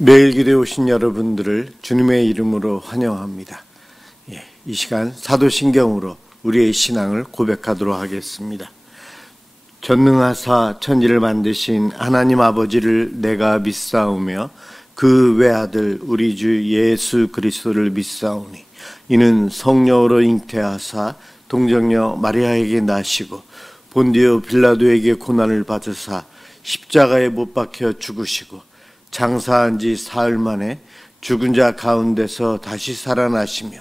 매일 기도에 오신 여러분들을 주님의 이름으로 환영합니다. 이 시간 사도신경으로 우리의 신앙을 고백하도록 하겠습니다. 전능하사 천지를 만드신 하나님 아버지를 내가 믿사오며 그 외아들 우리 주 예수 그리스도를 믿사오니 이는 성령으로 잉태하사 동정녀 마리아에게 나시고 본디오 빌라도에게 고난을 받으사 십자가에 못 박혀 죽으시고 장사한 지 사흘 만에 죽은 자 가운데서 다시 살아나시며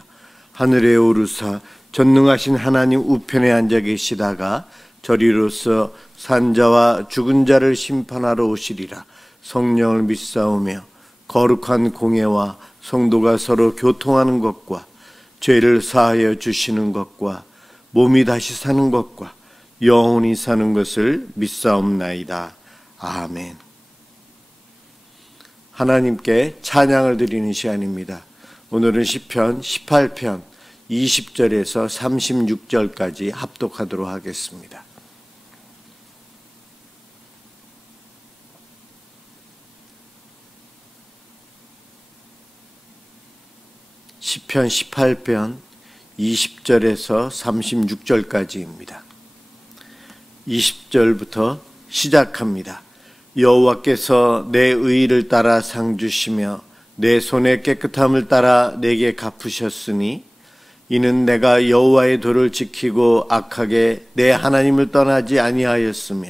하늘에 오르사 전능하신 하나님 우편에 앉아 계시다가 저리로서 산자와 죽은 자를 심판하러 오시리라. 성령을 믿사오며 거룩한 공예와 성도가 서로 교통하는 것과 죄를 사하여 주시는 것과 몸이 다시 사는 것과 영원히 사는 것을 믿사옵나이다. 아멘. 하나님께 찬양을 드리는 시간입니다. 오늘은 시편 18편 20절에서 36절까지 합독하도록 하겠습니다. 시편 18편 20절에서 36절까지입니다. 20절부터 시작합니다. 여호와께서 내 의의를 따라 상 주시며 내 손의 깨끗함을 따라 내게 갚으셨으니 이는 내가 여호와의 도를 지키고 악하게 내 하나님을 떠나지 아니하였으며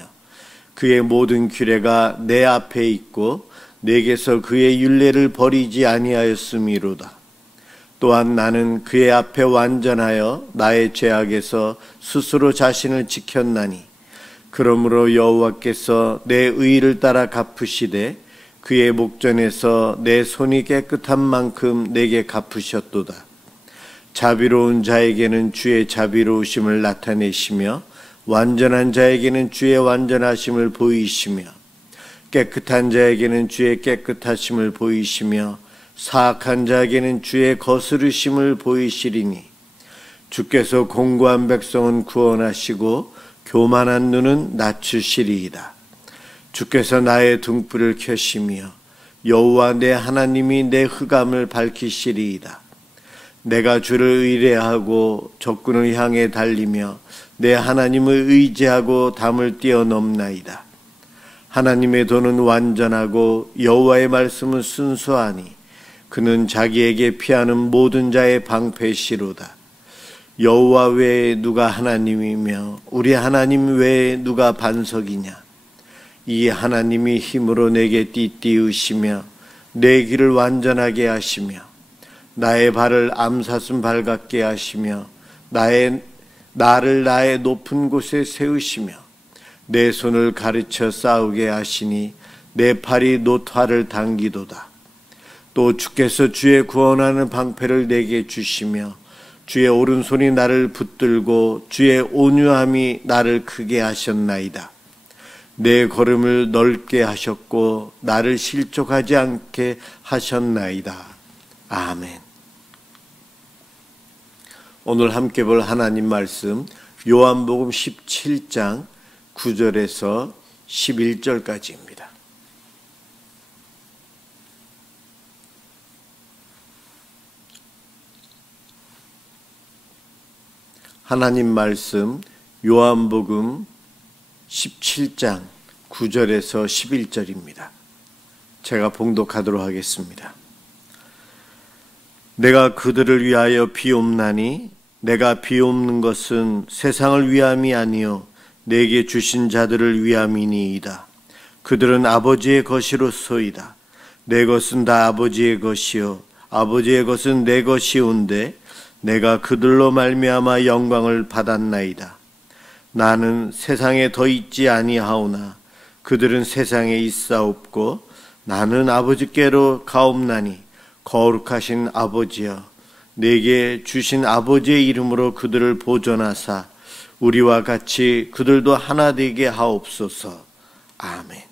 그의 모든 규례가 내 앞에 있고 내게서 그의 율례를 버리지 아니하였음이로다. 또한 나는 그의 앞에 완전하여 나의 죄악에서 스스로 자신을 지켰나니 그러므로 여호와께서 내 의의를 따라 갚으시되 그의 목전에서 내 손이 깨끗한 만큼 내게 갚으셨도다. 자비로운 자에게는 주의 자비로우심을 나타내시며 완전한 자에게는 주의 완전하심을 보이시며 깨끗한 자에게는 주의 깨끗하심을 보이시며 사악한 자에게는 주의 거스르심을 보이시리니 주께서 공고한 백성은 구원하시고 교만한 눈은 낮추시리이다. 주께서 나의 등불을 켜시며 여호와 내 하나님이 내 흑암을 밝히시리이다. 내가 주를 의뢰하고 적군을 향해 달리며 내 하나님을 의지하고 담을 뛰어넘나이다. 하나님의 도는 완전하고 여호와의 말씀은 순수하니 그는 자기에게 피하는 모든 자의 방패시로다. 여호와 외에 누가 하나님이며 우리 하나님 외에 누가 반석이냐. 이 하나님이 힘으로 내게 띠띠우시며 내 길을 완전하게 하시며 나의 발을 암사슴 발 같게 하시며 나를 나의 높은 곳에 세우시며 내 손을 가르쳐 싸우게 하시니 내 팔이 노화를 당기도다. 또 주께서 주의 구원하는 방패를 내게 주시며 주의 오른손이 나를 붙들고 주의 온유함이 나를 크게 하셨나이다. 내 걸음을 넓게 하셨고 나를 실족하지 않게 하셨나이다. 아멘. 오늘 함께 볼 하나님 말씀 요한복음 17장 9절에서 11절까지입니다. 하나님 말씀 요한복음 17장 9절에서 11절입니다. 제가 봉독하도록 하겠습니다. 내가 그들을 위하여 비옵나니 내가 비옵는 것은 세상을 위함이 아니요 내게 주신 자들을 위함이니이다. 그들은 아버지의 것이로소이다. 내 것은 다 아버지의 것이요 아버지의 것은 내 것이온데 내가 그들로 말미암아 영광을 받았나이다. 나는 세상에 더 있지 아니하오나 그들은 세상에 있사옵고 나는 아버지께로 가옵나니 거룩하신 아버지여 내게 주신 아버지의 이름으로 그들을 보존하사 우리와 같이 그들도 하나 되게 하옵소서. 아멘.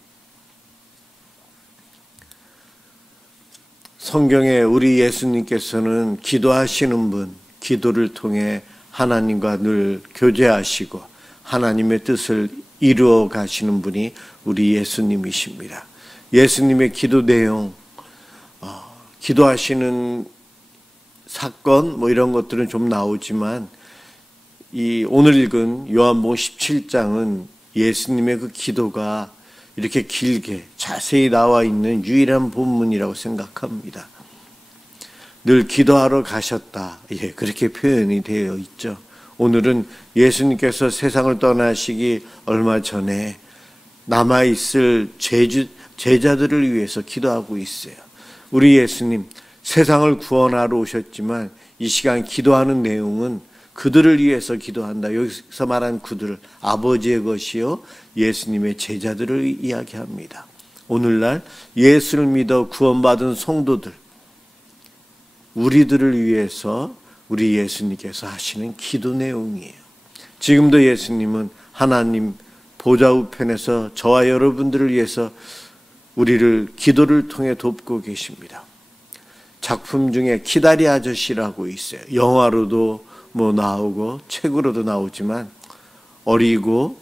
성경에 우리 예수님께서는 기도하시는 분, 기도를 통해 하나님과 늘 교제하시고 하나님의 뜻을 이루어 가시는 분이 우리 예수님이십니다. 예수님의 기도 내용 기도하시는 사건 뭐 이런 것들은 좀 나오지만 이 오늘 읽은 요한복음 17장은 예수님의 그 기도가 이렇게 길게 자세히 나와 있는 유일한 본문이라고 생각합니다. 늘 기도하러 가셨다. 예, 그렇게 표현이 되어 있죠. 오늘은 예수님께서 세상을 떠나시기 얼마 전에 남아있을 제자들을 위해서 기도하고 있어요. 우리 예수님 세상을 구원하러 오셨지만 이 시간 기도하는 내용은 그들을 위해서 기도한다. 여기서 말한 그들, 아버지의 것이요 예수님의 제자들을 이야기합니다. 오늘날 예수를 믿어 구원받은 성도들, 우리들을 위해서 우리 예수님께서 하시는 기도 내용이에요. 지금도 예수님은 하나님 보좌 우편에서 저와 여러분들을 위해서 우리를 기도를 통해 돕고 계십니다. 작품 중에 키다리 아저씨라고 있어요. 영화로도 뭐 나오고 책으로도 나오지만 어리고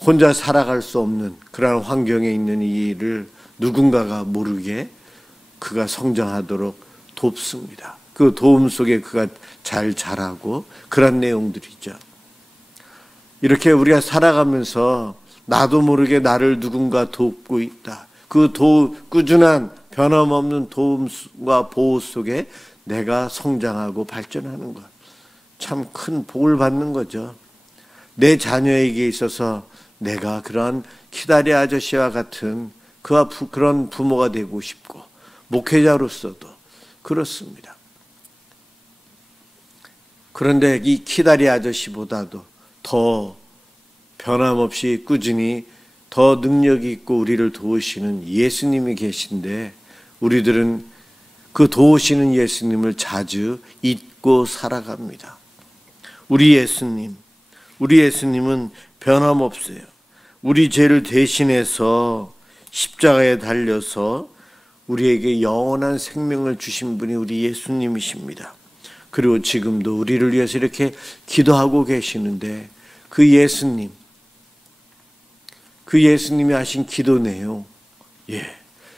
혼자 살아갈 수 없는 그런 환경에 있는 이 일을 누군가가 모르게 그가 성장하도록 돕습니다. 그 도움 속에 그가 잘 자라고 그런 내용들이죠. 이렇게 우리가 살아가면서 나도 모르게 나를 누군가 돕고 있다. 그 꾸준한 변함없는 도움과 보호 속에 내가 성장하고 발전하는 것. 참 큰 복을 받는 거죠. 내 자녀에게 있어서 내가 그런 키다리 아저씨와 같은 그런 부모가 되고 싶고 목회자로서도 그렇습니다. 그런데 이 키다리 아저씨보다도 더 변함없이 꾸준히 더 능력이 있고 우리를 도우시는 예수님이 계신데 우리들은 그 도우시는 예수님을 자주 잊고 살아갑니다. 우리 예수님은 변함없어요. 우리 죄를 대신해서 십자가에 달려서 우리에게 영원한 생명을 주신 분이 우리 예수님이십니다. 그리고 지금도 우리를 위해서 이렇게 기도하고 계시는데 그 예수님이 하신 기도 내용,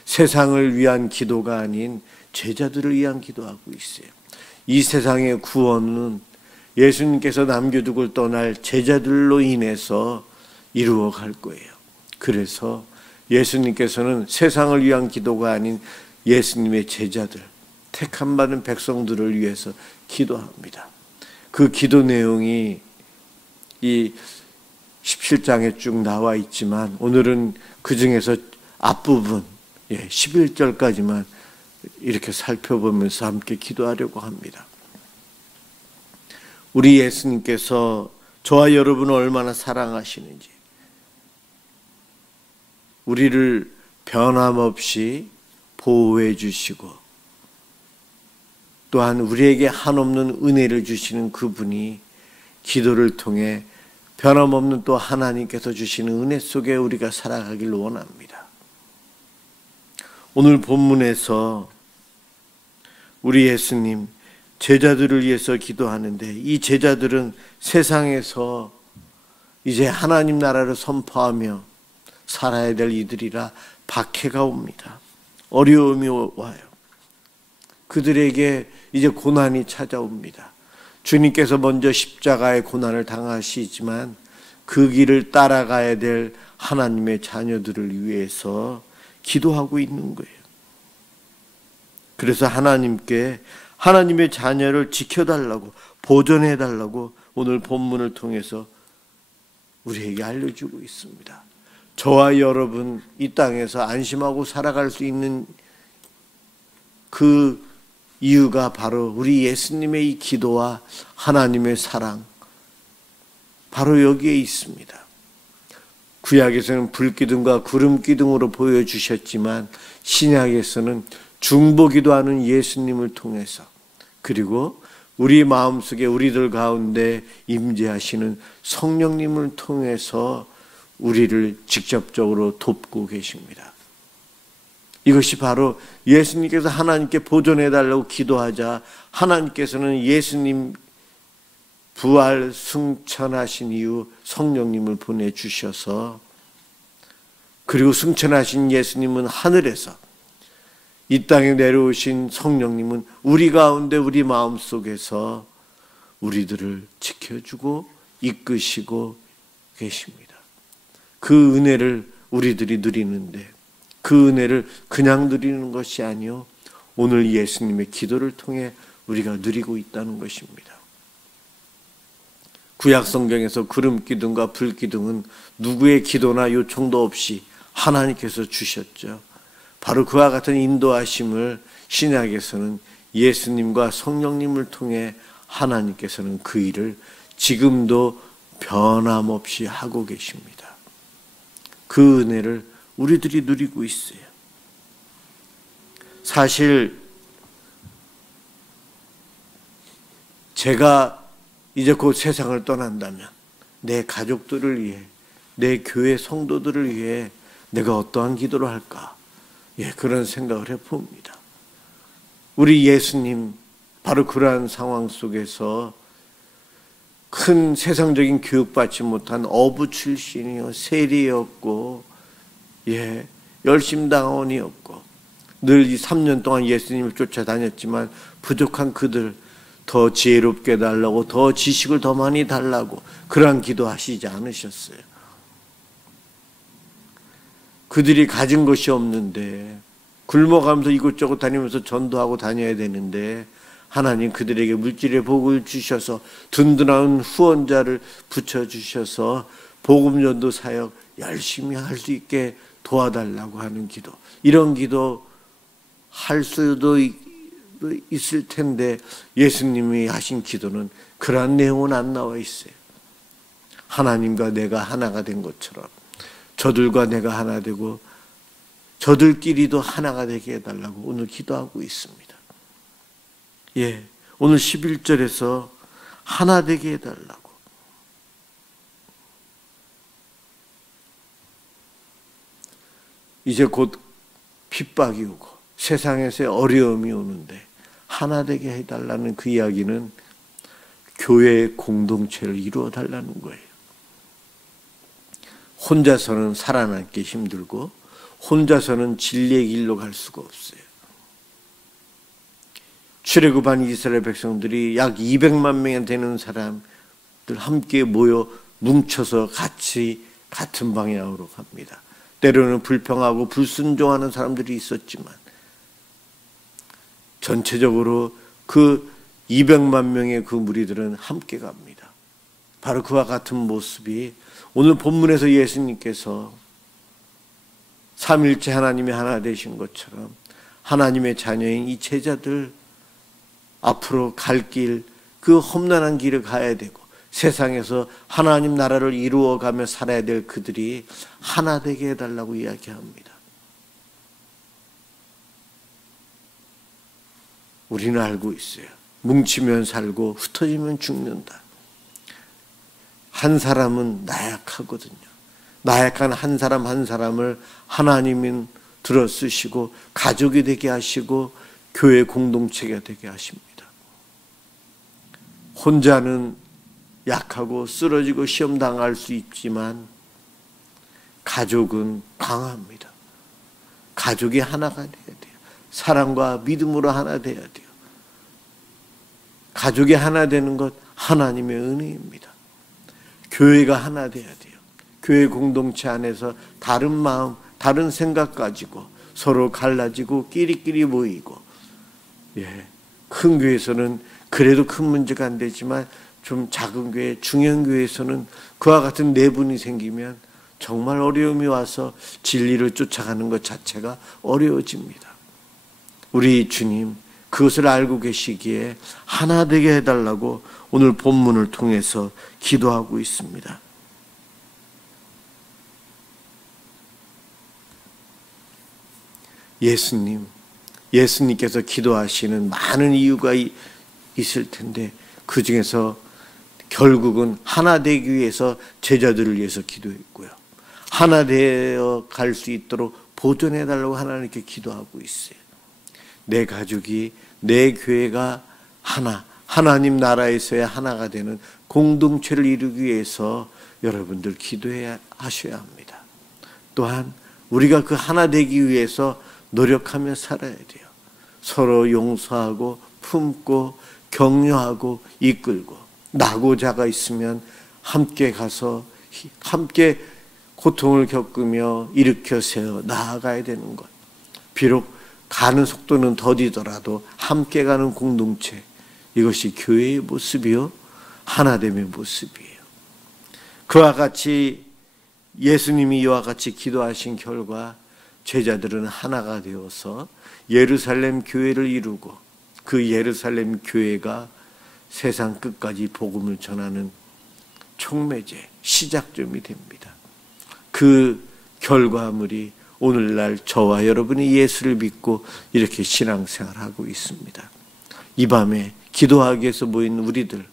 세상을 위한 기도가 아닌 제자들을 위한 기도하고 있어요. 이 세상의 구원은 예수님께서 남겨두고 떠날 제자들로 인해서 이루어갈 거예요. 그래서 예수님께서는 세상을 위한 기도가 아닌 예수님의 제자들, 택함 받은 백성들을 위해서 기도합니다. 그 기도 내용이 이 17장에 쭉 나와 있지만 오늘은 그 중에서 앞부분 11절까지만 이렇게 살펴보면서 함께 기도하려고 합니다. 우리 예수님께서 저와 여러분을 얼마나 사랑하시는지, 우리를 변함없이 보호해 주시고 또한 우리에게 한없는 은혜를 주시는 그분이 기도를 통해 변함없는 또 하나님께서 주시는 은혜 속에 우리가 살아가길 원합니다. 오늘 본문에서 우리 예수님 제자들을 위해서 기도하는데 이 제자들은 세상에서 이제 하나님 나라를 선포하며 살아야 될 이들이라 박해가 옵니다. 어려움이 와요. 그들에게 이제 고난이 찾아옵니다. 주님께서 먼저 십자가의 고난을 당하시지만 그 길을 따라가야 될 하나님의 자녀들을 위해서 기도하고 있는 거예요. 그래서 하나님께 하나님의 자녀를 지켜달라고, 보존해달라고 오늘 본문을 통해서 우리에게 알려주고 있습니다. 저와 여러분 이 땅에서 안심하고 살아갈 수 있는 그 이유가 바로 우리 예수님의 이 기도와 하나님의 사랑, 바로 여기에 있습니다. 구약에서는 불기둥과 구름기둥으로 보여주셨지만 신약에서는 중보기도하는 예수님을 통해서, 그리고 우리 마음속에 우리들 가운데 임재하시는 성령님을 통해서 우리를 직접적으로 돕고 계십니다. 이것이 바로 예수님께서 하나님께 보존해달라고 기도하자 하나님께서는 예수님 부활 승천하신 이후 성령님을 보내주셔서, 그리고 승천하신 예수님은 하늘에서 이 땅에 내려오신 성령님은 우리 가운데 우리 마음속에서 우리들을 지켜주고 이끄시고 계십니다. 그 은혜를 우리들이 누리는데 그 은혜를 그냥 누리는 것이 아니요 오늘 예수님의 기도를 통해 우리가 누리고 있다는 것입니다. 구약 성경에서 구름 기둥과 불 기둥은 누구의 기도나 요청도 없이 하나님께서 주셨죠. 바로 그와 같은 인도하심을 신약에서는 예수님과 성령님을 통해 하나님께서는 그 일을 지금도 변함없이 하고 계십니다. 그 은혜를 우리들이 누리고 있어요. 사실 제가 이제 곧 세상을 떠난다면 내 가족들을 위해, 내 교회 성도들을 위해 내가 어떠한 기도를 할까? 그런 생각을 해봅니다. 우리 예수님 바로 그러한 상황 속에서 큰 세상적인 교육받지 못한 어부 출신이요 세리였고 열심당원이었고 늘 이 3년 동안 예수님을 쫓아다녔지만 부족한 그들 더 지혜롭게 달라고 더 지식을 더 많이 달라고 그러한 기도하시지 않으셨어요. 그들이 가진 것이 없는데 굶어가면서 이곳저곳 다니면서 전도하고 다녀야 되는데 하나님 그들에게 물질의 복을 주셔서 든든한 후원자를 붙여주셔서 복음 전도 사역 열심히 할 수 있게 도와달라고 하는 기도, 이런 기도 할 수도 있을 텐데 예수님이 하신 기도는 그러한 내용은 안 나와 있어요. 하나님과 내가 하나가 된 것처럼 저들과 내가 하나 되고 저들끼리도 하나가 되게 해달라고 오늘 기도하고 있습니다. 오늘 11절에서 하나 되게 해달라고. 이제 곧 핍박이 오고 세상에서의 어려움이 오는데 하나 되게 해달라는 그 이야기는 교회의 공동체를 이루어 달라는 거예요. 혼자서는 살아남기 힘들고 혼자서는 진리의 길로 갈 수가 없어요. 출애굽한 이스라엘 백성들이 약 200만 명이 되는 사람들 함께 모여 뭉쳐서 같이 같은 방향으로 갑니다. 때로는 불평하고 불순종하는 사람들이 있었지만 전체적으로 그 200만 명의 그 무리들은 함께 갑니다. 바로 그와 같은 모습이 오늘 본문에서 예수님께서 삼일째 하나님이 하나 되신 것처럼 하나님의 자녀인 이 제자들 앞으로 갈 길, 그 험난한 길을 가야 되고 세상에서 하나님 나라를 이루어가며 살아야 될 그들이 하나 되게 해달라고 이야기합니다. 우리는 알고 있어요. 뭉치면 살고 흩어지면 죽는다. 한 사람은 나약하거든요. 나약한 한 사람 한 사람을 하나님은 들어 쓰시고 가족이 되게 하시고 교회 공동체가 되게 하십니다. 혼자는 약하고 쓰러지고 시험 당할 수 있지만 가족은 강합니다. 가족이 하나가 돼야 돼요. 사랑과 믿음으로 하나 돼야 돼요. 가족이 하나 되는 것 하나님의 은혜입니다. 교회가 하나 돼야 돼요. 교회 공동체 안에서 다른 마음, 다른 생각 가지고 서로 갈라지고 끼리끼리 모이고 큰 교회에서는 그래도 큰 문제가 안 되지만 좀 작은 교회, 중형 교회에서는 그와 같은 내분이 생기면 정말 어려움이 와서 진리를 쫓아가는 것 자체가 어려워집니다. 우리 주님 그것을 알고 계시기에 하나 되게 해달라고 오늘 본문을 통해서 기도하고 있습니다. 예수님께서 기도하시는 많은 이유가 있을 텐데 그 중에서 결국은 하나 되기 위해서 제자들을 위해서 기도했고요. 하나 되어 갈 수 있도록 보존해달라고 하나님께 기도하고 있어요. 내 가족이, 내 교회가 하나님 나라에서의 하나가 되는 공동체를 이루기 위해서 여러분들 기도해야 하셔야 합니다. 또한 우리가 그 하나 되기 위해서 노력하며 살아야 돼요. 서로 용서하고 품고 격려하고 이끌고, 낙오자가 있으면 함께 가서 함께 고통을 겪으며 일으켜 세워 나아가야 되는 것. 비록 가는 속도는 더디더라도 함께 가는 공동체, 이것이 교회의 모습이요, 하나됨의 모습이에요. 그와 같이 예수님이 이와 같이 기도하신 결과 제자들은 하나가 되어서 예루살렘 교회를 이루고, 그 예루살렘 교회가 세상 끝까지 복음을 전하는 촉매제, 시작점이 됩니다. 그 결과물이 오늘날 저와 여러분이 예수를 믿고 이렇게 신앙생활하고 있습니다. 이 밤에 기도하기 위해서 모인 우리들,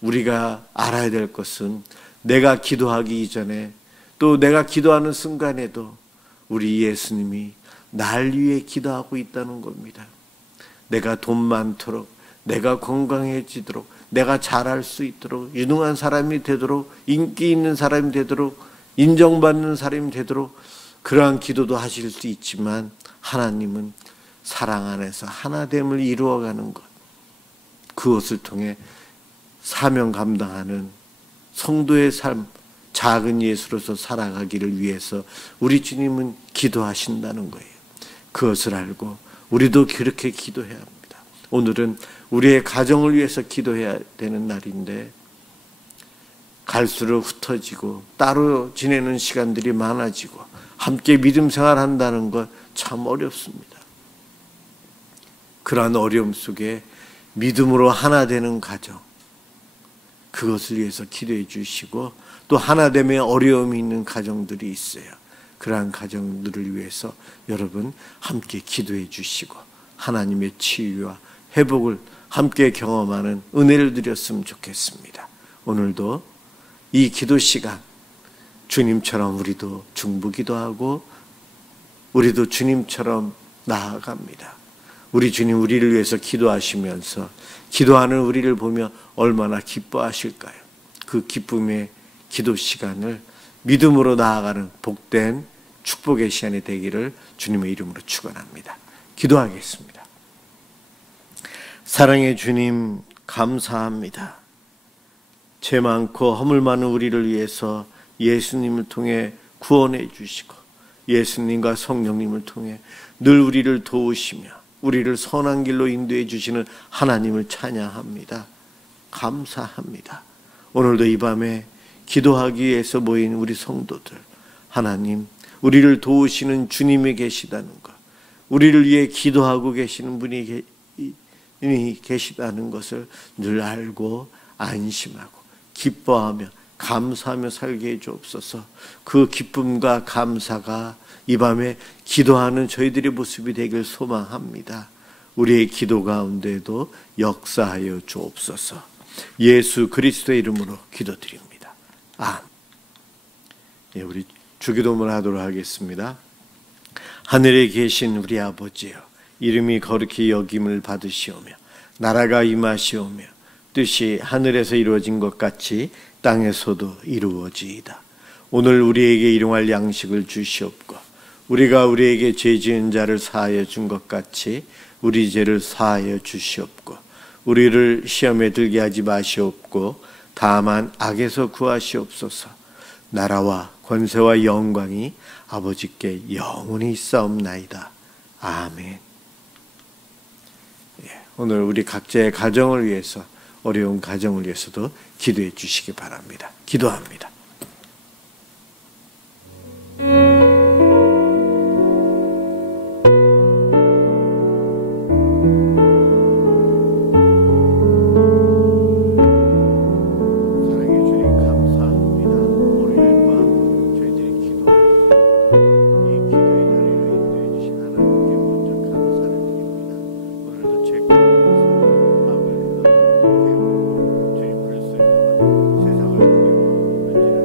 우리가 알아야 될 것은 내가 기도하기 이전에, 또 내가 기도하는 순간에도 우리 예수님이 날 위해 기도하고 있다는 겁니다. 내가 돈 많도록, 내가 건강해지도록, 내가 잘할 수 있도록, 유능한 사람이 되도록, 인기 있는 사람이 되도록, 인정받는 사람이 되도록, 그러한 기도도 하실 수 있지만 하나님은 사랑 안에서 하나됨을 이루어가는 것, 그것을 통해 사명 감당하는 성도의 삶, 작은 예수로서 살아가기를 위해서 우리 주님은 기도하신다는 거예요. 그것을 알고 우리도 그렇게 기도해야 합니다. 오늘은 우리의 가정을 위해서 기도해야 되는 날인데, 갈수록 흩어지고 따로 지내는 시간들이 많아지고 함께 믿음 생활한다는 것 참 어렵습니다. 그러한 어려움 속에 믿음으로 하나 되는 가정, 그것을 위해서 기도해 주시고, 또 하나됨에 어려움이 있는 가정들이 있어요. 그러한 가정들을 위해서 여러분 함께 기도해 주시고 하나님의 치유와 회복을 함께 경험하는 은혜를 드렸으면 좋겠습니다. 오늘도 이 기도 시간, 주님처럼 우리도 중보기도하고 우리도 주님처럼 나아갑니다. 우리 주님 우리를 위해서 기도하시면서 기도하는 우리를 보며 얼마나 기뻐하실까요? 그 기쁨의 기도 시간을 믿음으로 나아가는 복된 축복의 시간이 되기를 주님의 이름으로 축원합니다. 기도하겠습니다. 사랑의 주님, 감사합니다. 죄 많고 허물 많은 우리를 위해서 예수님을 통해 구원해 주시고, 예수님과 성령님을 통해 늘 우리를 도우시며 우리를 선한 길로 인도해 주시는 하나님을 찬양합니다. 감사합니다. 오늘도 이 밤에 기도하기 위해서 모인 우리 성도들, 하나님, 우리를 도우시는 주님이 계시다는 것, 우리를 위해 기도하고 계시는 분이 계시다는 것을 늘 알고 안심하고 기뻐하며 감사하며 살게 해 주옵소서. 그 기쁨과 감사가 이 밤에 기도하는 저희들의 모습이 되길 소망합니다. 우리의 기도 가운데도 역사하여 주옵소서. 예수 그리스도의 이름으로 기도드립니다. 아멘. 예, 우리 주기도문 하도록 하겠습니다. 하늘에 계신 우리 아버지여, 이름이 거룩히 여김을 받으시오며 나라가 임하시오며 뜻이 하늘에서 이루어진 것 같이 땅에서도 이루어지이다. 오늘 우리에게 일용할 양식을 주시옵고, 우리가 우리에게 죄 지은 자를 사하여 준 것 같이 우리 죄를 사하여 주시옵고, 우리를 시험에 들게 하지 마시옵고 다만 악에서 구하시옵소서. 나라와 권세와 영광이 아버지께 영원히 있사옵나이다. 아멘. 오늘 우리 각자의 가정을 위해서, 어려운 가정을 위해서도 기도해 주시기 바랍니다. 기도합니다. 세상을 두려워하고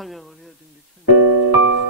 설명을 해야 되는데 설명을 하지 않았어.